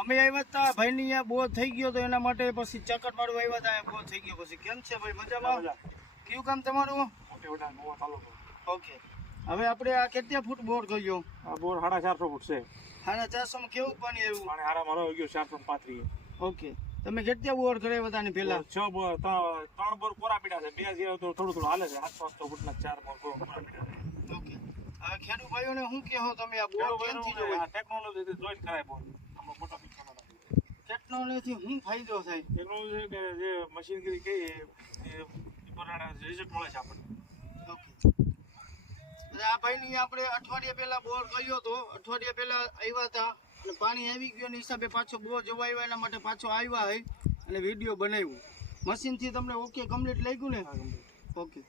અમે આવ્યા હતા ભાઈની અહીંયા બોર થઈ ગયો તો એના માટે પછી ચકર મારવા આવ્યા હતા. બોર થઈ ગયો પછી કેમ છે ભાઈ? મજામાં? કયું કામ તમારું? ઓકે. હવે આપણે આ કેટલા ફૂટ બોર કર્યો? આ બોર 450 ફૂટ છે. 450 માં કેવું પાણી આવ્યું? પાણી હારા મારો આવી ગયો 435. ઓકે. તમે કેટલા બોર કર્યા હતા ને પેલા? 6 બોર 3 બોર કોરા પીડા છે. 2 જેવો તો થોડું હાલે છે. 700 ફૂટના 4 બોર કોરા પીડા છે. ઓકે. હવે ખેડૂત ભાઈઓને શું કહો તમે? આ બોર કેમથી જોવાય? ટેકનોલોજી જોઈન કરાય બોર. આમાં મોટા પીછોના ટેકનોલોજી શું ફાયદો થાય? ટેકનોલોજી કે જે મશીનરી કે એ પ્રમાણે રિઝલ્ટ મળે છે આપણને. ઓકે. આ ભાઈની આપણે અઠવાડિયા પહેલા બોર કર્યો હતો. અઠવાડિયા પહેલા આવ્યા હતા અને પાણી આવી ગયો ને હિસાબે પાછો બોર જોવા આવ્યા એના માટે પાછો આવ્યા હોય અને વિડીયો બનાવ્યો. મશીનથી તમને ઓકે કમ્પ્લીટ લાગ્યું ને? ઓકે.